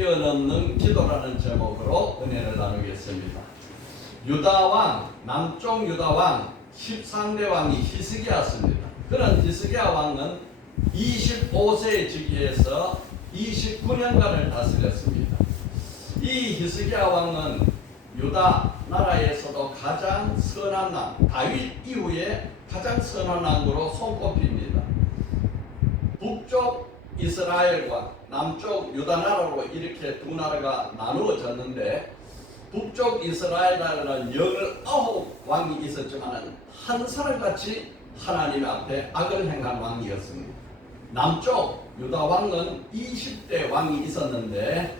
뛰어넘는 기도라는 제목으로 은혜를 나누겠습니다. 유다왕, 남쪽 유다왕 13대 왕이 히스기야였습니다. 그런 히스기야 왕은 25세에 즉위해서 29년간을 다스렸습니다. 이 히스기야 왕은 유다 나라에서도 가장 선한 왕, 다윗 이후에 가장 선한 왕으로 손꼽힙니다. 북쪽 이스라엘과 남쪽 유다 나라로 이렇게 두 나라가 나누어졌는데, 북쪽 이스라엘에는 19왕이 있었지만 한 사람같이 하나님 앞에 악을 행한 왕이었습니다. 남쪽 유다 왕은 20대 왕이 있었는데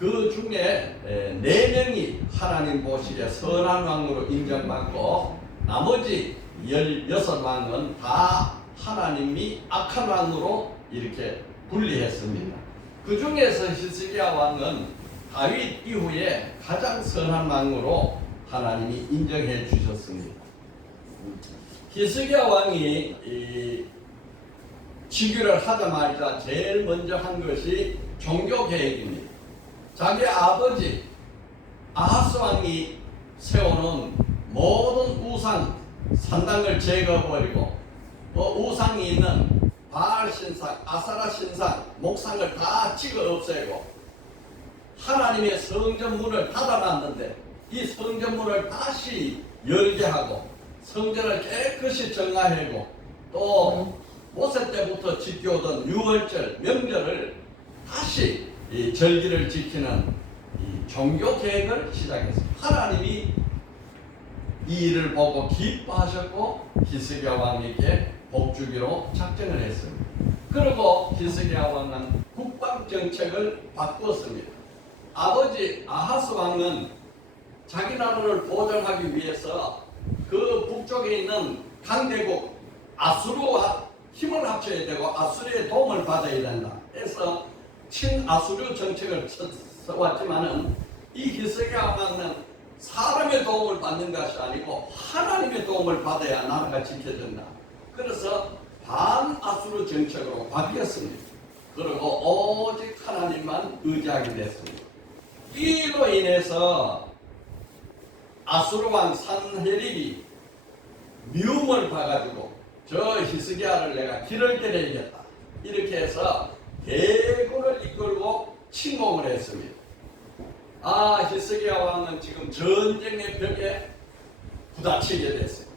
그 중에 4명이 하나님 보시기에 선한 왕으로 인정받고, 나머지 16왕은 다 하나님이 악한 왕으로 이렇게 분리했습니다. 그 중에서 히스기야 왕은 다윗 이후에 가장 선한 왕으로 하나님이 인정해 주셨습니다. 히스기야 왕이 즉위를 하자마자 제일 먼저 한 것이 종교 개혁입니다. 자기 아버지 아하스 왕이 세워놓은 모든 우상 산당을 제거해버리고 우상이 있는 바알 신상, 아사라 신상, 목상을 다 찍어 없애고 하나님의 성전 문을 닫아놨는데 이 성전 문을 다시 열게 하고 성전을 깨끗이 정화하고 또 모세 때부터 지켜오던 유월절, 명절을 다시 이 절기를 지키는 이 종교 계획을 시작했습니다. 하나님이 이 일을 보고 기뻐하셨고 히스기야 왕에게 복주기로 작정을 했습니다. 그리고 히스기야 왕은 국방 정책을 바꾸었습니다. 아버지 아하스 왕은 자기 나라를 보존하기 위해서 그 북쪽에 있는 강대국 아수르와 힘을 합쳐야 되고 아수르의 도움을 받아야 된다 해서 친아수르 정책을 써왔지만은 이 히스기야 왕은 사람의 도움을 받는 것이 아니고 하나님의 도움을 받아야 나라가 지켜진다. 그래서 반아수르 정책으로 바뀌었습니다. 그리고 오직 하나님만 의지하게 됐습니다. 이로 인해서 아수르 왕 산헤립이 미움을 봐가지고 저 히스기야를 내가 길을 때려야겠다 이렇게 해서 대군을 이끌고 침공을 했습니다. 히스기야 왕은 지금 전쟁의 벽에 부딪히게 됐어요.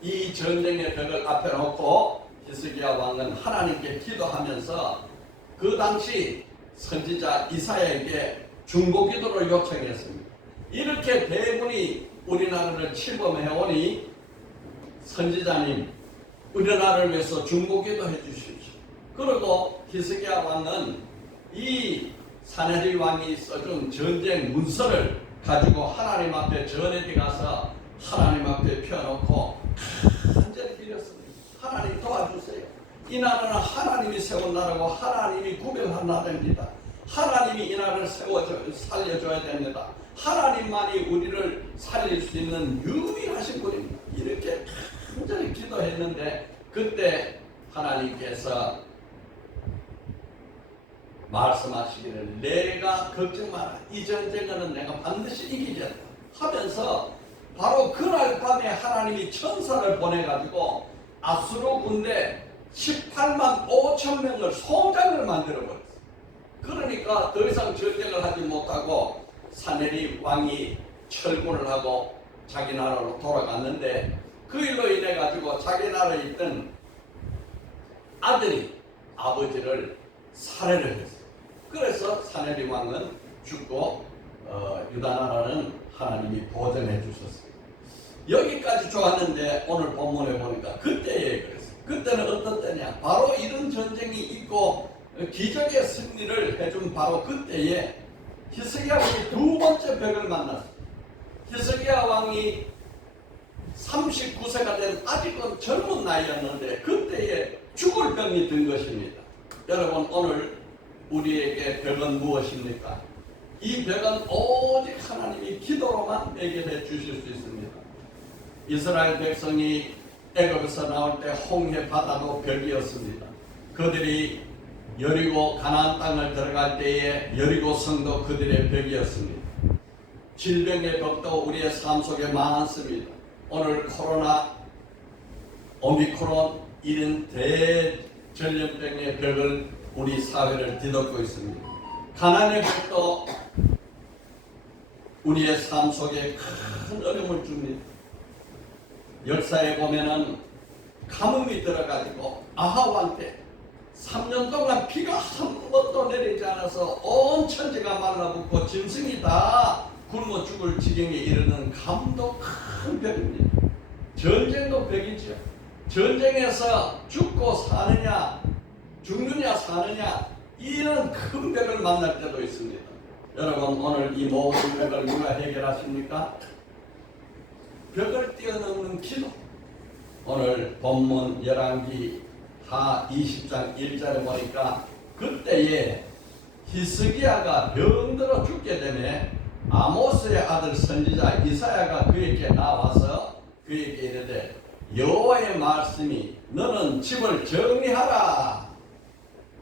이 전쟁의 벽을 앞에 놓고 히스기야 왕은 하나님께 기도하면서 그 당시 선지자 이사야에게 중보기도를 요청했습니다. 이렇게 대군이 우리나라를 침범해오니 선지자님 우리나라를 위해서 중보기도 해주십시오. 그리고 히스기야 왕은 이 산헤립 왕이 써준 전쟁 문서를 가지고 하나님 앞에 전에 가서 하나님 앞에 펴놓고 간절히 빌었습니다. 하나님 도와주세요. 이 나라는 하나님이 세운 나라고 하나님이 구별한 나라입니다. 하나님이 이 나라를 살려줘야 됩니다. 하나님만이 우리를 살릴 수 있는 유일하신 분입니다. 이렇게 간절히 기도했는데 그때 하나님께서 말씀하시기를 내가 걱정 마라. 이 전쟁은 내가 반드시 이기겠다 하면서 바로 그날 밤에 하나님이 천사를 보내가지고 아수르 군대 18만 5천 명을 소장을 만들어버렸어요. 그러니까 더 이상 전쟁을 하지 못하고 산헤립 왕이 철군을 하고 자기 나라로 돌아갔는데 그 일로 인해 가지고 자기 나라에 있던 아들이 아버지를 살해를 했어요. 그래서 산헤립 왕은 죽고 유다 나라는 하나님이 보존해 주셨어요. 여기까지 좋았는데 오늘 본문에 보니까 그때에 그랬어요. 그때는 어떤 때냐? 바로 이런 전쟁이 있고 기적의 승리를 해준 바로 그때에 히스기야 왕이 두 번째 벽을 만났어요. 히스기야 왕이 39세가 된 아직은 젊은 나이였는데 그때에 죽을 병이 든 것입니다. 여러분 오늘 우리에게 벽은 무엇입니까? 이 벽은 오직 하나님이 기도로만 해결해 주실 수 있습니다. 이스라엘 백성이 애굽에서 나올 때 홍해 바다도 벽이었습니다. 그들이 여리고 가나안 땅을 들어갈 때에 여리고 성도 그들의 벽이었습니다. 질병의 벽도 우리의 삶 속에 많습니다. 오늘 코로나, 오미크론 이런 대전염병의 벽을 우리 사회를 뒤덮고 있습니다. 가난의 벽도 우리의 삶 속에 큰 어려움을 줍니다. 역사에 보면은 가뭄이 들어가지고 아하왕 때 3년 동안 비가 한 번도 내리지 않아서 온 천지가 말라붙고 짐승이 다 굶어 죽을 지경에 이르는 가뭄도 큰 벽입니다. 전쟁도 벽이죠. 전쟁에서 죽고 사느냐 죽느냐 사느냐 이런 큰 벽을 만날 때도 있습니다. 여러분 오늘 이 모든 벽을 누가 해결하십니까? 벽을 뛰어넘는 기도. 오늘 본문 열왕기 하 20장 1절에 보니까 그때에 히스기야가 병들어 죽게 되매 아모스의 아들 선지자 이사야가 그에게 나와서 그에게 이르되 여호와의 말씀이 너는 집을 정리하라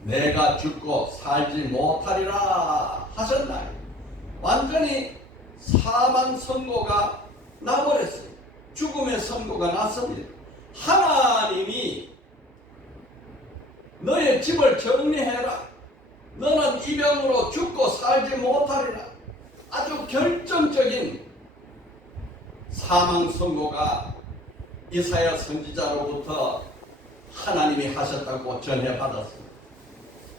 내가 죽고 살지 못하리라 하셨나요? 완전히 사망 선고가 나버렸어요. 죽음의 선고가 났습니다. 하나님이 너의 집을 정리해라. 너는 이 병으로 죽고 살지 못하리라. 아주 결정적인 사망 선고가 이사야 선지자로부터 하나님이 하셨다고 전해받았습니다.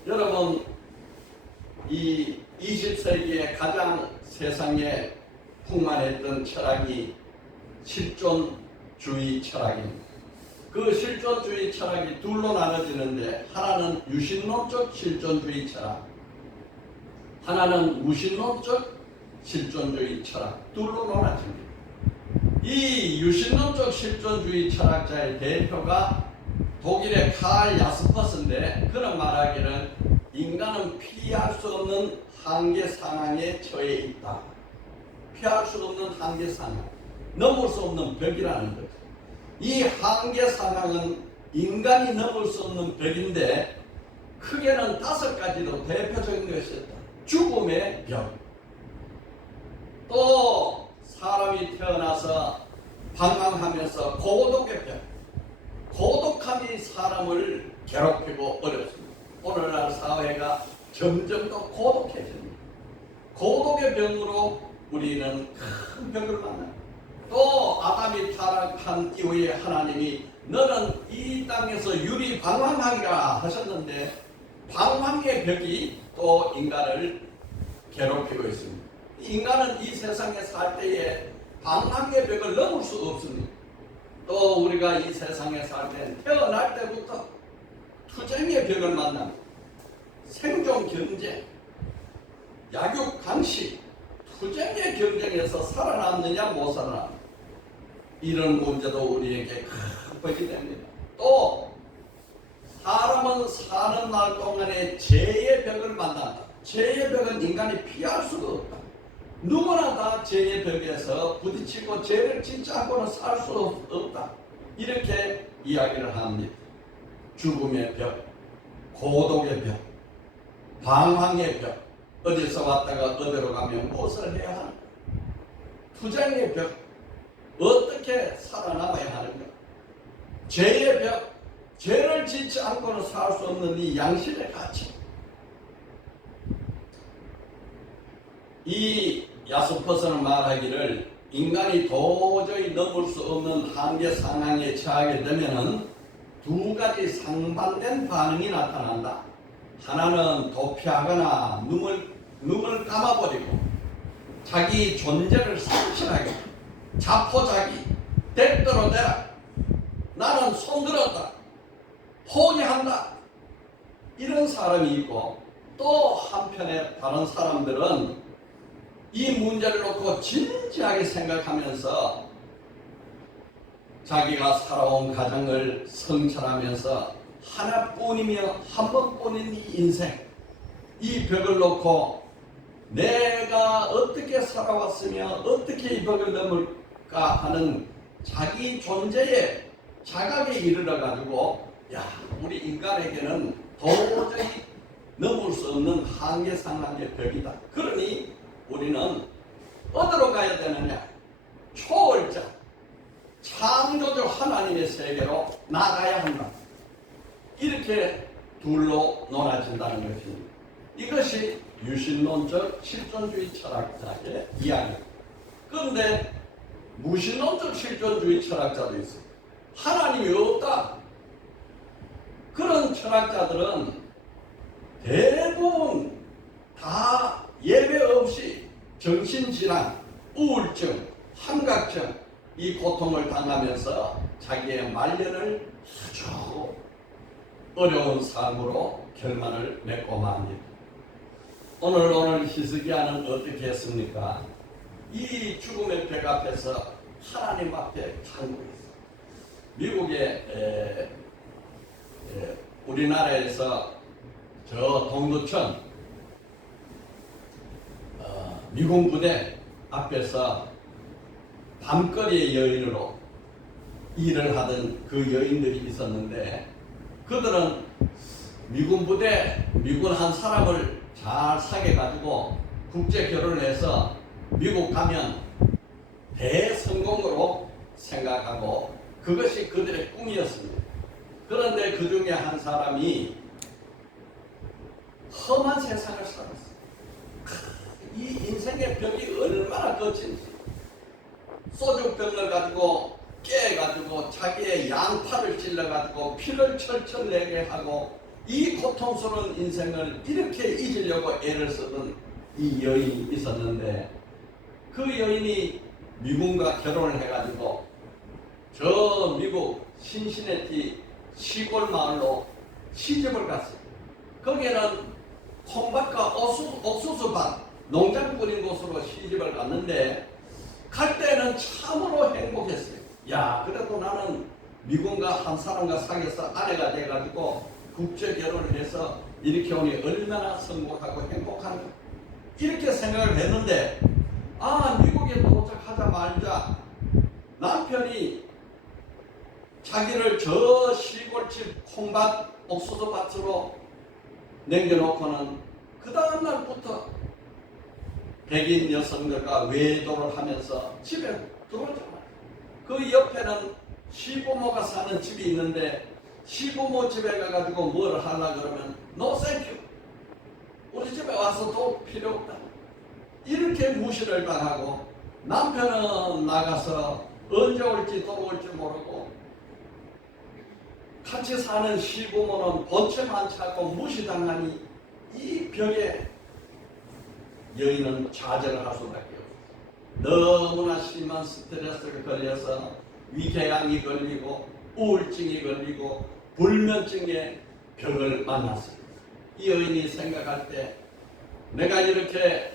여러분, 이 20세기에 가장 세상에 풍만했던 철학이 실존주의 철학입니다. 그 실존주의 철학이 둘로 나눠지는데 하나는 유신론적 실존주의 철학, 하나는 무신론적 실존주의 철학, 둘로 나눠집니다. 이 유신론적 실존주의 철학자의 대표가 독일의 칼 야스퍼스인데 그는 말하기를 인간은 피할 수 없는 한계 상황에 처해 있다. 피할 수 없는 한계 상황, 넘을 수 없는 벽이라는 거죠. 이 한계 상황은 인간이 넘을 수 없는 벽인데 크게는 5가지로 대표적인 것이 있다. 죽음의 벽, 또 사람이 태어나서 방황하면서 고독의 벽, 고독함이 사람을 괴롭히고 어렵습니다. 오늘날 사회가 점점 더 고독해집니다. 고독의 병으로 우리는 큰 벽을 만납니다. 또 아담이 타락한 이후에 하나님이 너는 이 땅에서 유리 방황하리라 하셨는데 방황의 벽이 또 인간을 괴롭히고 있습니다. 인간은 이 세상에 살 때에 방황의 벽을 넘을 수 없습니다. 또 우리가 이 세상에 살 때 태어날 때부터 투쟁의 벽을 만납니다. 생존 경쟁, 약육 강식, 투쟁의 경쟁에서 살아남느냐 못 살아남느냐 이런 문제도 우리에게 큰 벽이 됩니다. 또 사람은 사는 날 동안에 죄의 벽을 만난다. 죄의 벽은 인간이 피할 수가 없다. 누구나 다 죄의 벽에서 부딪히고 죄를 짓지 않고는 살 수 없다. 이렇게 이야기를 합니다. 죽음의 벽, 고독의 벽, 방황의 벽, 어디서 왔다가 어디로 가면 무엇을 해야 하는가? 투쟁의 벽, 어떻게 살아남아야 하는가? 죄의 벽, 죄를 짓지 않고는 살 수 없는 이 양심의 가치. 이 야스퍼스는 말하기를 인간이 도저히 넘을 수 없는 한계 상황에 처하게 되면은 2가지 상반된 반응이 나타난다. 하나는 도피하거나 눈을 감아버리고 자기 존재를 상실하게, 자포자기, 대대로 되라, 나는 손들었다, 포기한다, 이런 사람이 있고, 또 한편에 다른 사람들은 이 문제를 놓고 진지하게 생각하면서 자기가 살아온 가정을 성찰하면서 하나뿐이며 한 번뿐인 이 인생, 이 벽을 놓고 내가 어떻게 살아왔으며 어떻게 이 벽을 넘을까 하는 자기 존재의 자각에 이르러 가지고, 야, 우리 인간에게는 도저히 넘을 수 없는 한계상한계 벽이다. 그러니 우리는 어디로 가야 되느냐? 초월자, 창조주 하나님의 세계로 나가야 한다. 이렇게 둘로 논해진다는 것입니다. 이것이 유신론적 실존주의 철학자의 이야기. 그런데 무신론적 실존주의 철학자도 있어요. 하나님이 없다. 그런 철학자들은 대부분 다 예외 없이 정신질환, 우울증, 환각증 이 고통을 당하면서 자기의 말년을 아주 어려운 삶으로 결말을 맺고 맙니다. 오늘 히스기야는 어떻게 했습니까? 이 죽음의 벽 앞에서 하나님 앞에 간구했어요. 미국의 우리나라에서 저 동두천 미군 부대 앞에서 밤거리의 여인으로 일을 하던 그 여인들이 있었는데, 그들은 미군 한 사람을 잘 사귀어가지고 국제 결혼을 해서 미국 가면 대성공으로 생각하고 그것이 그들의 꿈이었습니다. 그런데 그 중에 한 사람이 험한 세상을 살았어요. 이 인생의 벽이 얼마나 거친지, 소주병을 가지고 깨가지고 자기의 양팔을 찔러가지고 피를 철철 내게 하고 이 고통스러운 인생을 이렇게 잊으려고 애를 쓰던 이 여인이 있었는데, 그 여인이 미군과 결혼을 해가지고 저 미국 신시내티 시골 마을로 시집을 갔어요. 거기에는 콩밭과 옥수수밭, 농장 뿌린 곳으로 시집을 갔는데 갈 때는 참으로 행복했어요. 야, 그래도 나는 미군과 한 사람과 사귀어서 아내가 돼가지고 국제 결혼을 해서 이렇게 오니 얼마나 성공하고 행복한가, 이렇게 생각을 했는데, 미국에 도착하자마자 남편이 자기를 저 시골집 콩밭, 옥수수밭으로 남겨놓고는 그 다음 날부터 백인 여성들과 외도를 하면서 집에 들어오잖아요. 그 옆에는 시부모가 사는 집이 있는데 시부모 집에 가가지고 뭘 하려 그러면 No thank you, 우리 집에 와서도 필요 없다, 이렇게 무시를 당하고, 남편은 나가서 언제 올지 돌아올지 모르고, 같이 사는 시부모는 본체만 찾고 무시당하니 이 벽에 여인은 좌절을 할 수밖에 없어요. 너무나 심한 스트레스가 걸려서 위궤양이 걸리고 우울증이 걸리고 불면증의 벽을 만났습니다. 이 여인이 생각할 때, 내가 이렇게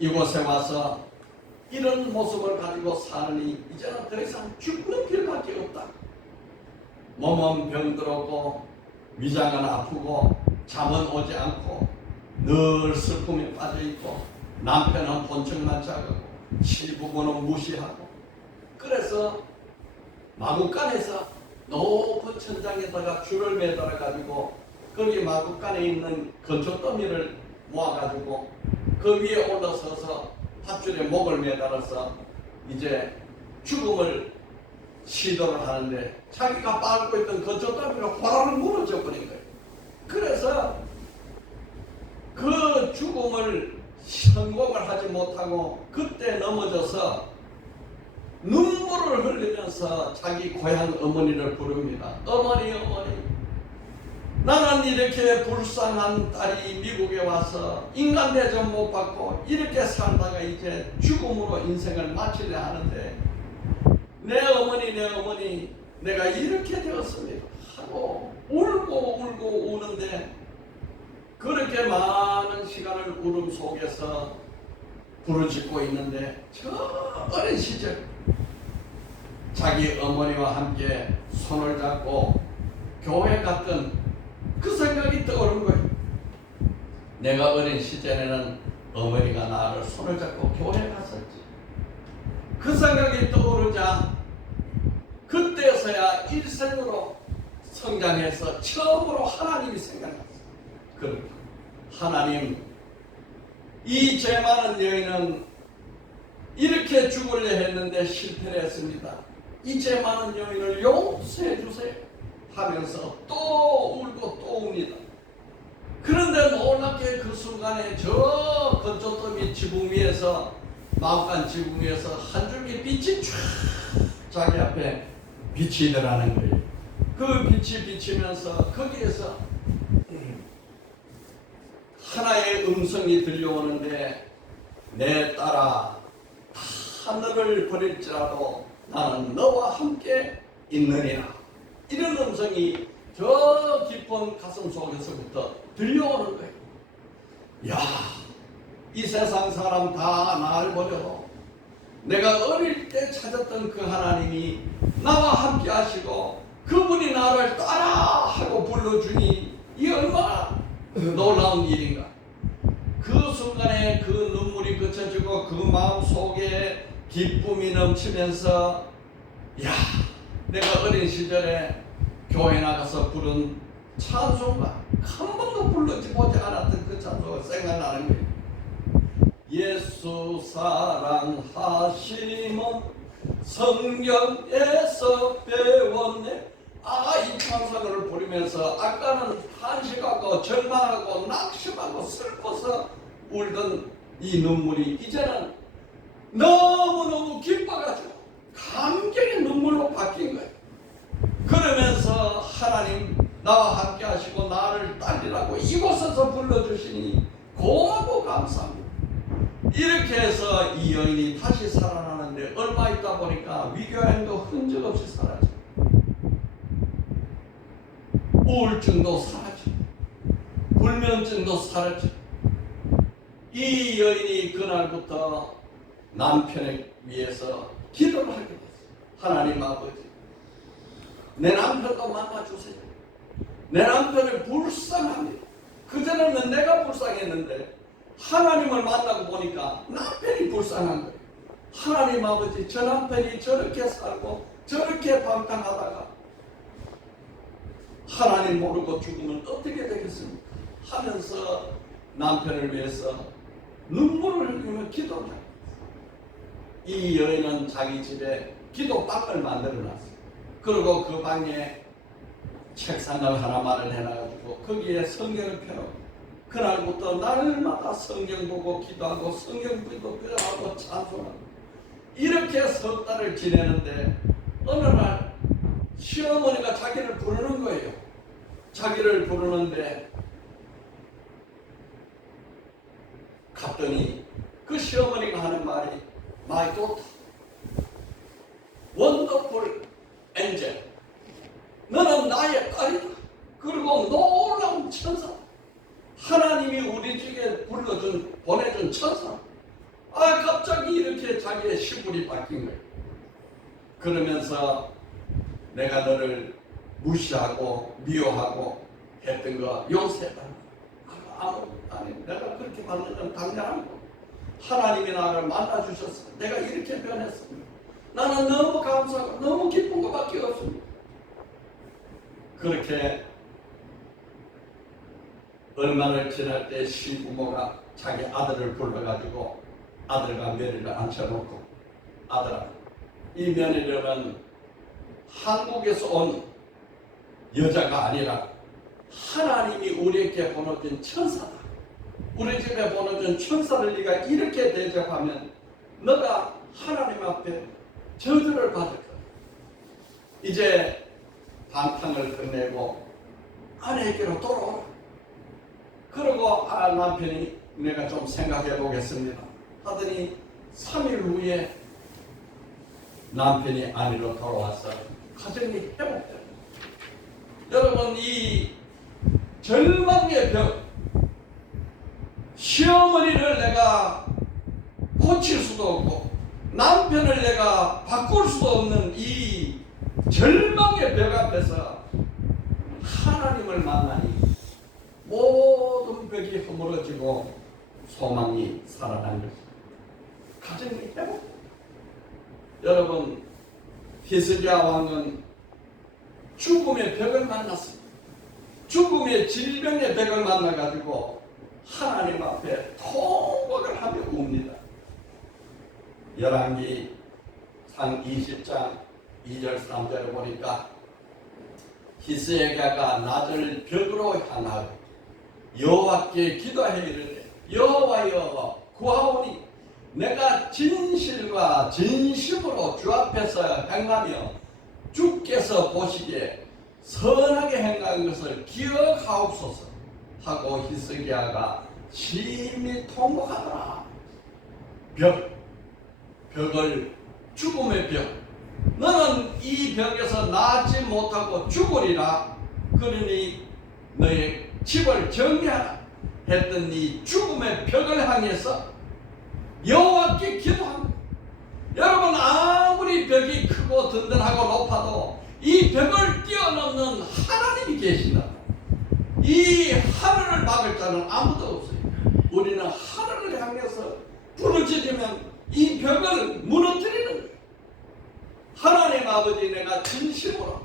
이곳에 와서 이런 모습을 가지고 사느니 이제는 더 이상 죽는 길밖에 없다. 몸은 병들었고 위장은 아프고 잠은 오지 않고 늘 슬픔에 빠져있고 남편은 본청만 작고 시부모는 무시하고, 그래서 마구간에서 높은 천장에다가 줄을 매달아 가지고 거기 마구간에 있는 건초더미를 모아가지고 그 위에 올라서서 밧줄에 목을 매달아서 이제 죽음을 시도를 하는데, 자기가 밟고 있던 건초더미가 화를 무너져 버린 거예요. 그래서 그 죽음을 성공을 하지 못하고 그때 넘어져서 눈물을 흘리면서 자기 고향 어머니를 부릅니다. 어머니, 어머니, 나는 이렇게 불쌍한 딸이 미국에 와서 인간 대접 못 받고 이렇게 살다가 이제 죽음으로 인생을 마치려 하는데, 내 어머니, 내가 이렇게 되었습니다 하고 울고 우는데, 그렇게 많은 시간을 울음 속에서 부르짖고 있는데, 저 어린 시절 자기 어머니와 함께 손을 잡고 교회 갔던 그 생각이 떠오른 거예요. 내가 어린 시절에는 어머니가 나를 손을 잡고 교회 갔었지. 그 생각이 떠오르자 그때서야 일생으로 성장해서 처음으로 하나님이 생각났어요. 그렇다. 하나님, 이 죄 많은 여인은 이렇게 죽으려 했는데 실패를 했습니다. 이 죄 많은 여인을 용서해 주세요 하면서 또 울고 또 웁니다. 그런데 놀랍게 그 순간에 저 건조더미 지붕 위에서, 마음간 지붕 위에서 한 줄기 빛이 쫙 자기 앞에 비치더라는 거예요. 그 빛이 비치면서 거기에서 하나의 음성이 들려오는데, 내 딸아, 하늘을 버릴지라도 나는 너와 함께 있느니라. 이런 음성이 저 깊은 가슴 속에서부터 들려오는 거예요. 야, 이 세상 사람 다 나를 버려도 내가 어릴 때 찾았던 그 하나님이 나와 함께 하시고 그분이 나를 따라 하고 불러주니 이 얼마나 놀라운 일인가. 그 순간에 그 눈물이 그쳐지고 그 마음 속에 기쁨이 넘치면서, 야, 내가 어린 시절에 교회 나가서 부른 찬송가, 한 번도 불러지 보지 않았던 그 찬송가 생각나는 거예요. 예수 사랑하심은 성경에서 배웠네. 이 찬송을 부르면서 아까는 한식하고 절망하고 낙심하고 슬퍼서 울던 이 눈물이 이제는 너무너무 기뻐가지고 감격의 눈물로 바뀐 거예요. 그러면서 하나님 나와 함께 하시고 나를 딸리라고 이곳에서 불러주시니 고맙고 감사합니다. 이렇게 해서 이 여인이 다시 살아나는데 얼마 있다 보니까 위궤양도 흔적 없이 사라져. 우울증도 사라져. 불면증도 사라져. 이 여인이 그날부터 남편을 위해서 기도를 하게 됐어요. 하나님 아버지, 내 남편도 만나주세요. 내 남편이 불쌍합니다. 그전에는 내가 불쌍했는데 하나님을 만나고 보니까 남편이 불쌍한 거예요. 하나님 아버지, 저 남편이 저렇게 살고 저렇게 방탕하다가 하나님 모르고 죽으면 어떻게 되겠습니까? 하면서 남편을 위해서 눈물을 흘리며 기도를 합니다. 이 여인은 자기 집에 기도방을 만들어놨어요. 그리고 그 방에 책상을 하나 마련해놔가지고 거기에 성경을 펴놓고 그날부터 날마다 성경 보고 기도하고 성경 기도하고 찬송하고 이렇게 석 달을 지내는데 어느 날 시어머니가 자기를 부르는 거예요. 자기를 부르는데 갔더니 그 시어머니가 하는 말이 My daughter, wonderful angel, 너는 나의 딸이다. 그리고 놀라운 천사, 하나님이 우리 집에 보내준 천사. 갑자기 이렇게 자기의 시분이 바뀐 거예요. 그러면서 내가 너를 무시하고 미워하고 했던 거 용서했다. 아니, 내가 그렇게 받는 건 당연한 거. 하나님이 나를 만나주셨어. 내가 이렇게 변했습니다. 나는 너무 감사하고 너무 기쁜 것밖에 없습니다. 그렇게 얼마를 지날 때 시부모가 자기 아들을 불러가지고 아들과 며느리를 앉혀놓고, 아들아, 이 며느리는 한국에서 온 여자가 아니라 하나님이 우리에게 보내준 천사다. 우리 집에 보내준 천사를 네가 이렇게 대접하면 너가 하나님 앞에 저주를 받을 거야. 이제 방탕을 끝내고 아내에게로 돌아오라. 그러고 남편이 내가 좀 생각해 보겠습니다 하더니 3일 후에 남편이 아내로 돌아와서 가정이 회복돼요. 여러분, 이 절망의 병, 시어머니를 내가 고칠 수도 없고 남편을 내가 바꿀 수도 없는 이 절망의 벽 앞에서 하나님을 만나니 모든 벽이 허물어지고 소망이 살아난 것입니다. 가정이 회복. 여러분, 히스기야 왕은 죽음의 벽을 만났습니다. 죽음의 질병의 벽을 만나가지고 하나님 앞에 통곡을 하며 웁니다. 열왕기 상 20장 2절 3절을 보니까 히스기야가 낮을 벽으로 향하고 여호와께 기도하여 이르되 여호와여 구하오니 내가 진실과 진심으로 주 앞에서 행하며 주께서 보시기에 선하게 행한 것을 기억하옵소서 하고 히스기야가 심히 통곡하더라. 벽을 죽음의 벽, 너는 이 벽에서 나지 못하고 죽으리라. 그러니 너의 집을 정리하라 했더니 죽음의 벽을 향해서 여호와께 기도합니다. 여러분, 아무리 벽이 크고 든든하고 높아도 이 벽을 뛰어넘는 하나님이 계신다. 이 하늘을 막을 자는 아무도 없어요. 우리는 하늘을 향해서 부르짖으면 이 벽을 무너뜨리는 거예요. 하나님 아버지, 내가 진심으로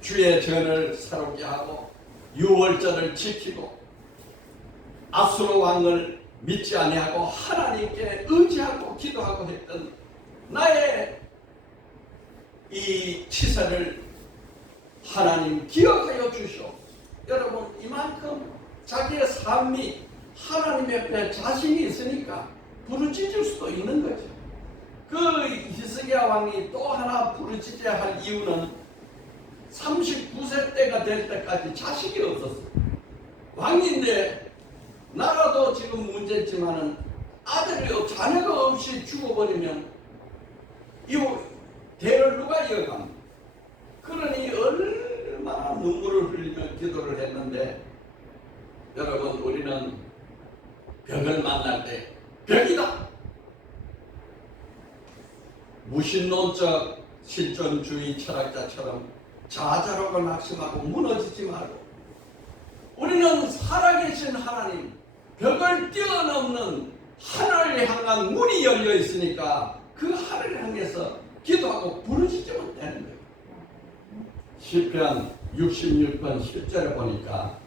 주의 전을 새롭게 하고 유월절을 지키고 아수르 왕을 믿지 아니하고 하나님께 의지하고 기도하고 했던 나의 이 치사를 하나님 기억하여 주시오. 여러분, 이만큼 자기의 삶이 하나님 앞에 자신이 있으니까 부르짖을 수도 있는 거죠. 그 히스기야 왕이 또 하나 부르짖어야 할 이유는 39세 때가 될 때까지 자식이 없었어요. 왕인데 나라도 지금 문제지만은 아들이요 자녀가 없이 죽어버리면 이 대를 누가 이어갑니까? 그러니 얼마나 눈물을 흘리며 기도를 했는데, 여러분, 우리는 벽을 만날 때 벽이다. 무신론적 실존주의 철학자처럼 좌절하고 낙심하고 무너지지 말고, 우리는 살아계신 하나님, 벽을 뛰어넘는 하늘을 향한 문이 열려 있으니까 그 하늘을 향해서 기도하고 부르짖으면 되는 거예요. 시편 66편 10절에 보니까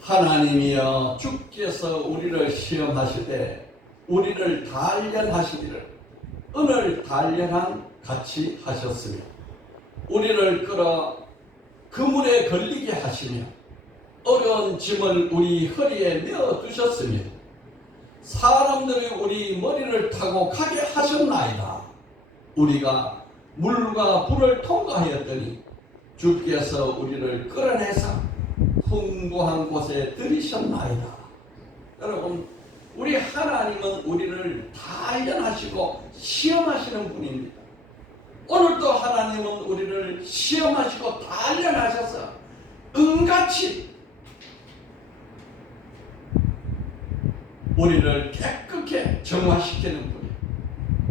하나님이여 주께서 우리를 시험하시되 우리를 단련하시기를 오늘 단련한 같이 하셨으며 우리를 끌어 그물에 걸리게 하시며 어려운 짐을 우리 허리에 메어 두셨으며 사람들이 우리 머리를 타고 가게 하셨나이다. 우리가 물과 불을 통과하였더니 주께서 우리를 끌어내서 풍부한 곳에 들이셨나이다. 여러분, 우리 하나님은 우리를 단련하시고 시험하시는 분입니다. 오늘도 하나님은 우리를 시험하시고 단련하셔서 은같이 우리를 깨끗게 정화시키는 분이에요.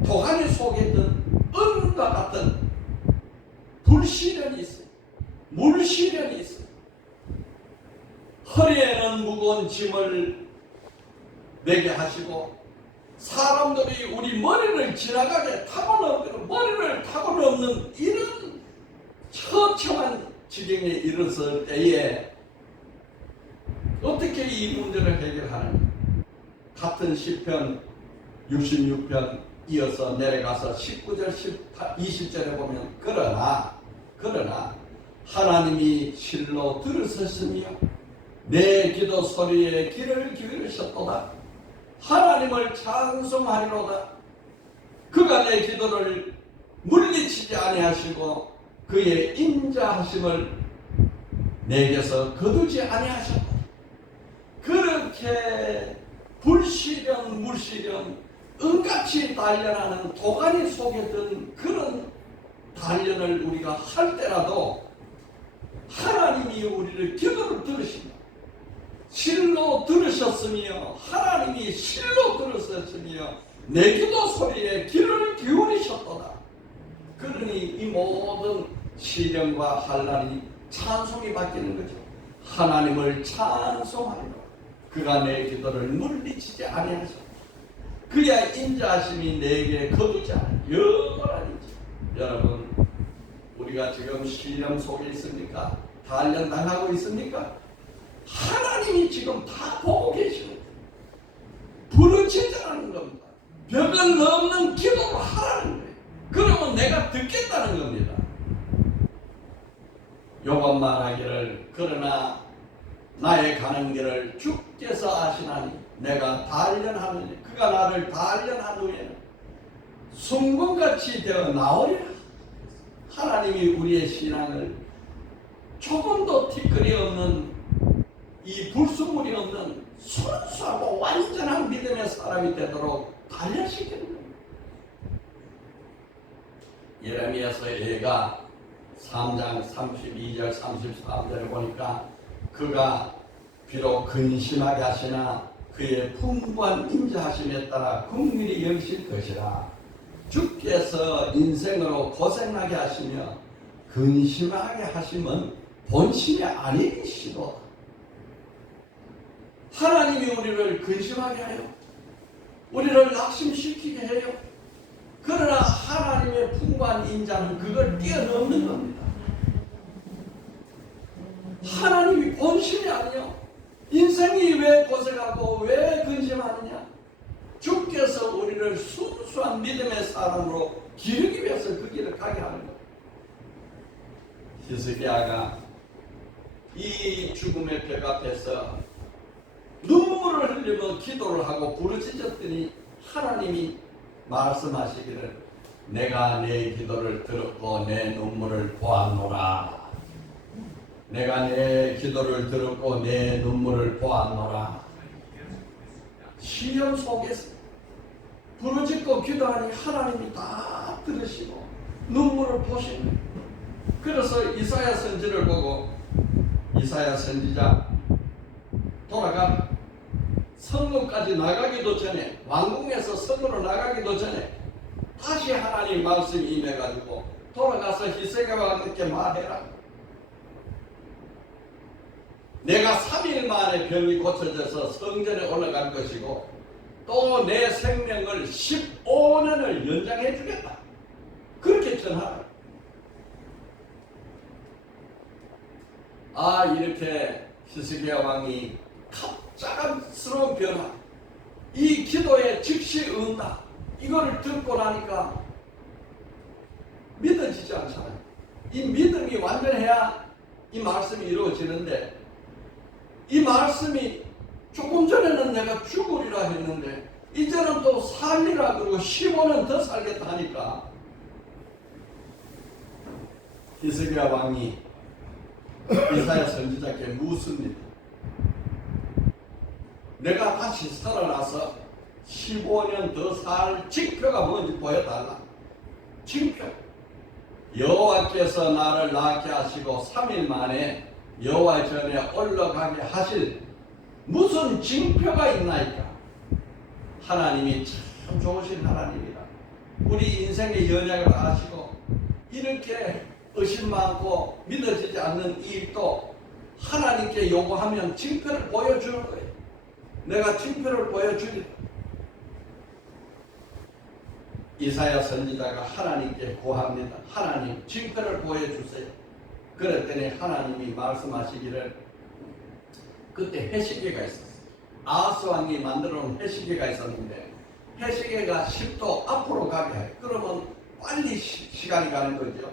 도가니 속에 있던 은과 같은 불시련이 있어요. 물시련이 있어요. 허리에는 무거운 짐을 매게 하시고 사람들이 우리 머리를 지나가게 타고 넘는, 머리를 타고 넘는 이런 처참한 지경에 이르렀을 때에 어떻게 이 문제를 해결하는가? 같은 시편 66편 이어서 내려가서 19절 20절에 보면 그러나 하나님이 실로 들으셨으며 내 기도 소리에 귀를 기울이셨도다. 하나님을 찬송하리로다. 그가 내 기도를 물리치지 아니하시고 그의 인자하심을 내게서 거두지 아니하셨다. 그렇게 불시련 물시련 은같이 단련하는 도가니 속에 든 그런 단련을 우리가 할 때라도 하나님이 우리를 기도를 들으신다. 실로 들으셨으며 하나님이 실로 들으셨으며 내 기도 소리에 귀를 기울이셨도다. 그러니 이 모든 시련과 환난이 찬송이 바뀌는 거죠. 하나님을 찬송하리라. 그가 내 기도를 물리치지 아니하셨다. 그야 인자하심이 내게 거두지 않아요. 영원한 인자. 여러분, 우리 우리가 지금 시험 속에 있습니까? 단련당하고 있습니까? 하나님이 지금 다 보고 계시는 부르짖으라는 겁니다. 벽을 넘는 기도를 하라는 거예요. 그러면 내가 듣겠다는 겁니다. 요번 말하기를 그러나 나의 가는 길을 주께서 아시나니 내가 단련하느니 그가 나를 단련한 후에는 순금같이 되어 나오리라. 하나님이 우리의 신앙을 조금도 티끌이 없는 이 불순물이 없는 순수하고 완전한 믿음의 사람이 되도록 단련시키는 겁니다. 예레미야서 얘가 3장 32절 33절에 보니까 그가 비록 근심하게 하시나 그의 풍부한 인자하심에 따라 긍휼히 여기실 것이라. 주께서 인생으로 고생하게 하시며 근심하게 하심은 본심이 아니시도 하나님이 우리를 근심하게 해요. 우리를 낙심시키게 해요. 그러나 하나님의 풍부한 인자는 그걸 뛰어넘는 겁니다. 하나님이 본심이 아니요. 인생이 왜 고생하고 왜 근심하느냐? 주께서 우리를 순수한 믿음의 사람으로 기르기 위해서 그 길을 가게 하는 거예요. 히스기야가 이 죽음의 벽 앞에서 눈물을 흘리며 기도를 하고 부르짖었더니 하나님이 말씀하시기를 내가 내 기도를 들었고 내 눈물을 보았노라. 내가 내 기도를 들었고 내 눈물을 보았노라. 시험 속에서 부르짖고 기도하니 하나님이 다 들으시고 눈물을 보시는. 그래서 이사야 선지를 보고 이사야 선지자 돌아가 성읍까지 나가기도 전에 왕궁에서 성으로 나가기도 전에 다시 하나님 말씀이 임해가지고 돌아가서 히스기야와 함께 말해라. 내가 3일 만에 병이 고쳐져서 성전에 올라갈 것이고 또 내 생명을 15년을 연장해 주겠다. 그렇게 전하라. 이렇게 히스기야 왕이 갑작스러운 변화, 이 기도에 즉시 응답, 이거를 듣고 나니까 믿어지지 않잖아요. 이 믿음이 완전해야 이 말씀이 이루어지는데, 이 말씀이 조금 전에는 내가 죽으리라 했는데 이제는 또 살리라 그러고 15년 더 살겠다 하니까 히스기야 왕이 이사야 선지자께 묻습니다. 내가 다시 살아나서 15년 더 살 징표가 뭔지 보여달라. 징표. 여호와께서 나를 낫게 하시고 3일 만에 여호와 전에 올라가게 하실 무슨 징표가 있나이까? 하나님이 참 좋으신 하나님이다. 우리 인생의 연약을 아시고 이렇게 의심 많고 믿어지지 않는 이 일도 하나님께 요구하면 징표를 보여주는 거예요. 내가 징표를 보여주리라. 이사야 선지자가 하나님께 구합니다. 하나님 징표를 보여주세요. 그랬더니 하나님이 말씀하시기를, 그때 해시계가 있었어요. 아하스 왕이 만들어 놓은 해시계가 있었는데 해시계가 10도 앞으로 가게 해요. 그러면 빨리 시간이 가는 거죠.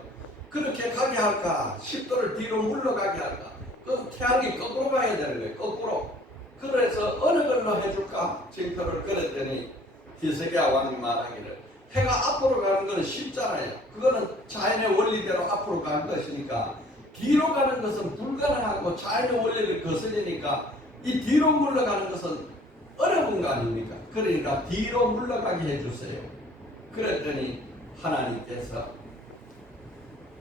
그렇게 가게 할까? 10도를 뒤로 물러가게 할까? 그럼 태양이 거꾸로 가야 되는 거예요. 거꾸로. 그래서 어느 걸로 해줄까? 징표를. 그랬더니 히스기야 왕이 말하기를, 해가 앞으로 가는 건 쉽잖아요. 그거는 자연의 원리대로 앞으로 가는 것이니까, 뒤로 가는 것은 불가능하고 자연의 원리를 거스르니까 이 뒤로 물러가는 것은 어려운 거 아닙니까? 그러니까 뒤로 물러가게 해주세요. 그랬더니 하나님께서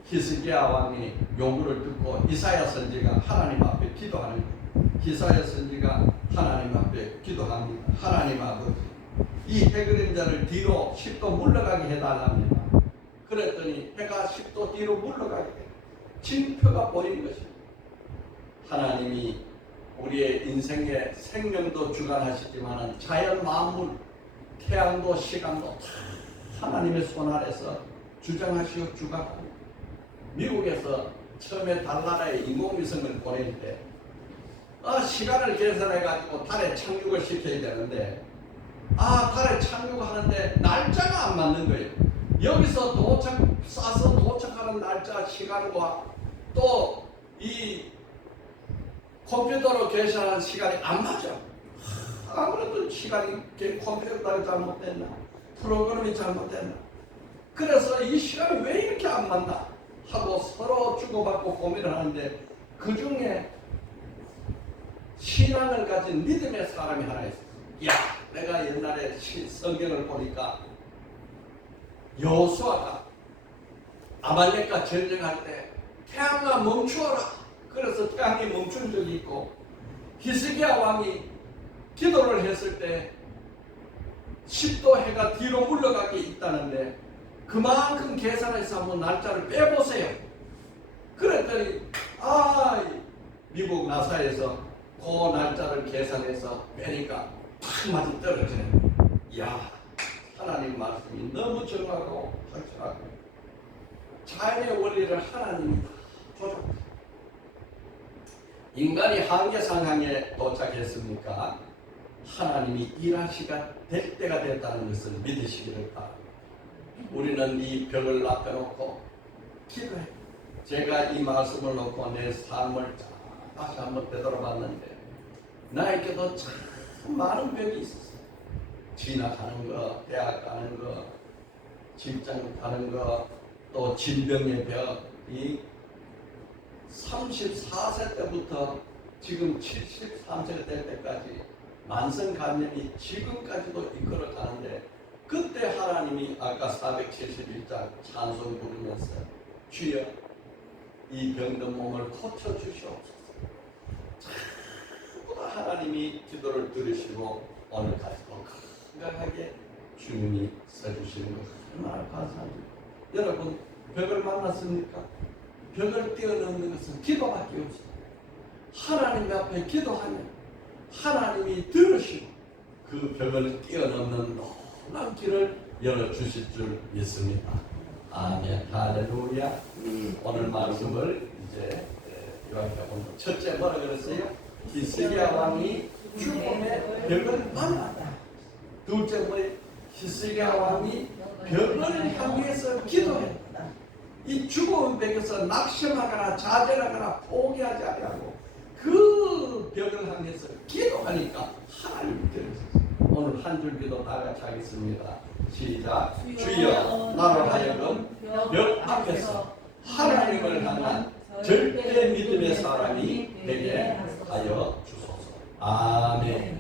히스기야 왕의 요구를 듣고 이사야 선지가 하나님 앞에 기도하는 거예요. 이사야 선지가 하나님 앞에 기도합니다. 하나님 아버지, 이 해그림자를 뒤로 10도 물러가게 해달랍니다. 그랬더니 해가 10도 뒤로 물러가게 돼요. 징표가 보인 것입니다. 하나님이 우리의 인생의 생명도 주관하시지만 자연 만물, 태양도 시간도 다 하나님의 손 아래서 주장하시고 주관합니다. 미국에서 처음에 달나라에 인공위성을 보낼 때 시간을 계산해 가지고 달에 착륙을 시켜야 되는데 달에 착륙하는데 날짜가 안 맞는 거예요. 여기서 쏴서 도착하는 날짜 시간과 또 이 컴퓨터로 계산하는 시간이 안 맞아. 아무래도 시간이 컴퓨터가 잘못됐나 프로그램이 잘못됐나, 그래서 이 시간이 왜 이렇게 안 맞나 하고 서로 주고받고 고민을 하는데, 그 중에 신앙을 가진 믿음의 사람이 하나 있었어요. 내가 옛날에 성경을 보니까 여호수아가 아말렉과 전쟁할 때 태양아 멈추어라. 그래서 태양이 멈춘 적이 있고, 히스기야 왕이 기도를 했을 때 10도 해가 뒤로 물러가게 있다는데 그만큼 계산해서 한번 날짜를 빼보세요. 그랬더니 미국 나사에서 그 날짜를 계산해서 빼니까 탁 맞아 떨어지네. 하나님 말씀이 너무 정확하고 확실하고 자연의 원리를 하나님이 다 조작합니다. 인간이 한계 상황에 도착했습니까? 하나님이 일하시가 될 때가 됐다는 것을 믿으시기를 바랍니다. 우리는 이 벽을 앞에 놓고 기도해. 제가 이 말씀을 놓고 내 삶을 다시 한번 되돌아봤는데 나에게도 참 많은 벽이 있었어요. 진학하는 거, 대학 가는 거, 직장 가는 거, 또 질병의 벽. 이 34세 때부터 지금 73세가 될 때까지 만성 감염이 지금까지도 이끌어 가는데, 그때 하나님이 아까 471장 찬송 부르면서 주여 이 병든 몸을 고쳐 주시옵소서. 전부 다 하나님이 기도를 들으시고 오늘까지도 건강하게 주님이 써주시는 것 얼마나 감사합니다. 여러분, 벽을 만났습니까? 벽을 뛰어넘는 것은 기도밖에 없어요. 하나님 앞에 기도하면 하나님이 들으시고 그 벽을 뛰어넘는 놀라운 길을 열어주실 줄 믿습니다. 아멘. 할렐루야. 오늘 말씀을 이제 요한복음 첫째 뭐라 그랬어요? 히스기야 왕이 죽음의 벽을 만났다. 둘째 뭐예요? 히스기야 왕이 벽을 향해서 기도했다. 이 죽음의 벽에서 낙심하거나 좌절하거나 포기하지 아니하고 그 벽을 향해서 기도하니까 하나님이 들으셨어요. 오늘 한 줄 기도 다 같이 하겠습니다. 시작. 주여 나로 하여금 벽 앞에서 하나님을 향한 절대 믿음의 사람이 되게 하여 주소서. 아멘.